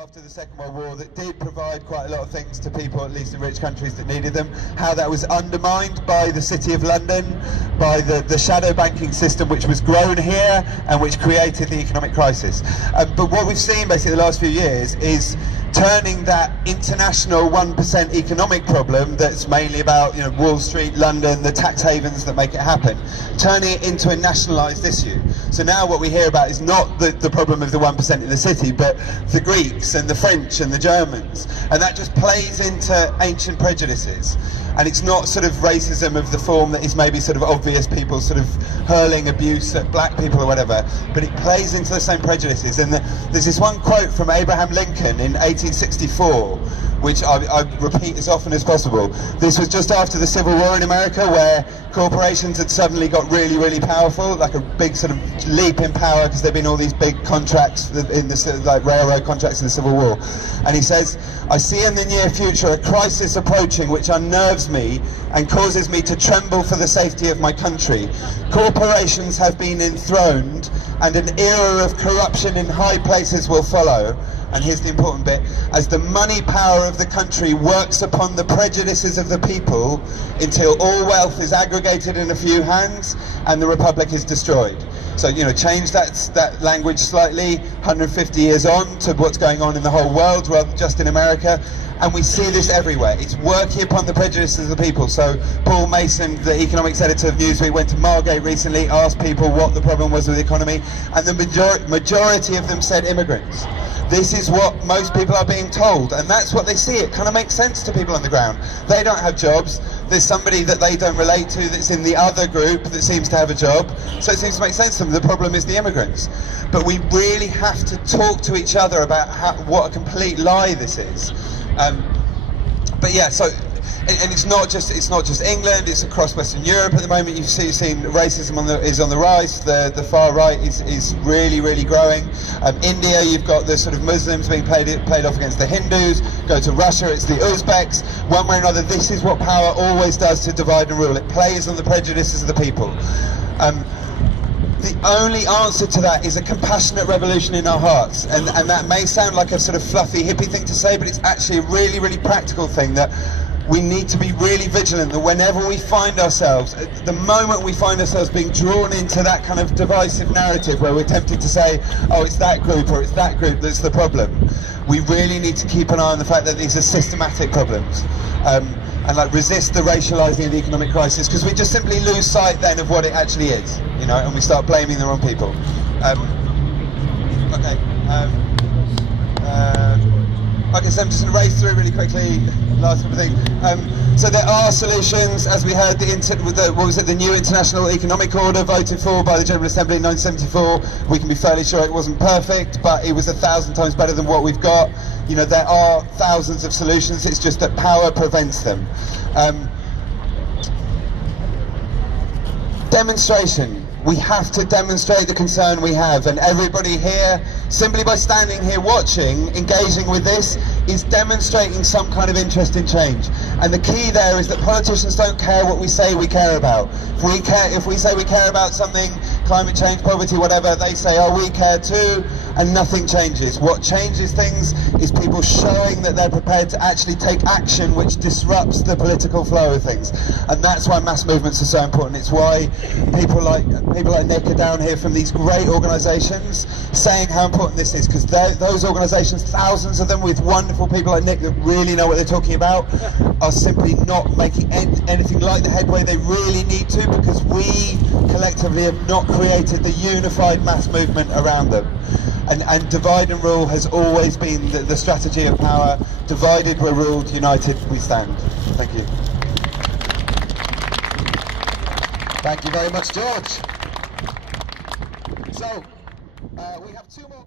after the Second World War that did provide quite a lot of things to people, at least in rich countries that needed them, how that was undermined by the City of London, by the shadow banking system which was grown here and which created the economic crisis. But what we've seen basically the last few years is turning that international 1% economic problem that's mainly about, you know, Wall Street, London, the tax havens that make it happen, turning it into a nationalised issue. So now what we hear about is not the problem of the 1% in the city, but the Greeks and the French and the Germans. And that just plays into ancient prejudices. And it's not sort of racism of the form that is maybe sort of obvious, people sort of hurling abuse at black people or whatever, but it plays into the same prejudices. And there's this one quote from Abraham Lincoln in 1864, which I repeat as often as possible. This was just after the Civil War in America, where corporations had suddenly got really, really powerful, like a big sort of leap in power because there'd been all these big contracts, in the, like railroad contracts in the Civil War. And he says, "I see in the near future a crisis approaching which unnerves me and causes me to tremble for the safety of my country. Corporations have been enthroned and an era of corruption in high places will follow." And here's the important bit: as the money power of the country works upon the prejudices of the people until all wealth is aggregated in a few hands and the republic is destroyed. So, you know, change that language slightly 150 years on to what's going on in the whole world rather than just in America. And we see this everywhere. It's working upon the prejudices of the people. So Paul Mason, the economics editor of Newsweek, went to Margate recently, asked people what the problem was with the economy, and the majority of them said immigrants. This is what most people are being told, and that's what they see. It kind of makes sense to people on the ground. They don't have jobs. There's somebody that they don't relate to that's in the other group that seems to have a job, so it seems to make sense to them. The problem is the immigrants. But we really have to talk to each other about what a complete lie this is. But yeah, so, and it's not just England, it's across Western Europe at the moment. You've seen racism is on the rise. The far right is really, really growing. India, you've got the sort of Muslims being played off against the Hindus. Go to Russia, it's the Uzbeks. One way or another, this is what power always does to divide and rule. It plays on the prejudices of the people. The only answer to that is a compassionate revolution in our hearts, and that may sound like a sort of fluffy hippie thing to say, but it's actually a really, really practical thing that we need to be really vigilant that whenever we find ourselves, the moment we find ourselves being drawn into that kind of divisive narrative where we're tempted to say, oh, it's that group or it's that group that's the problem, we really need to keep an eye on the fact that these are systematic problems. And like resist the racialising of the economic crisis, because we just simply lose sight then of what it actually is, you know, and we start blaming the wrong people. Okay, so I'm just going to race through really quickly, last couple of things. So there are solutions, as we heard, the new International Economic Order voted for by the General Assembly in 1974. We can be fairly sure it wasn't perfect, but it was 1,000 times better than what we've got. You know, there are thousands of solutions, it's just that power prevents them. Demonstration. We have to demonstrate the concern we have, and everybody here, simply by standing here watching, engaging with this, is demonstrating some kind of interest in change. And the key there is that politicians don't care what we say we care about. If we say we care about something, climate change, poverty, whatever, they say, oh, we care too, and nothing changes. What changes things is people showing that they're prepared to actually take action which disrupts the political flow of things. And that's why mass movements are so important. It's why people like Nick are down here from these great organisations saying how important this is, because those organisations, thousands of them with wonderful people like Nick that really know what they're talking about, are simply not making anything like the headway they really need to, because we collectively have not created the unified mass movement around them. And divide and rule has always been the strategy of power. Divided we're ruled, united we stand. Thank you. Thank you very much, George. So, we have two more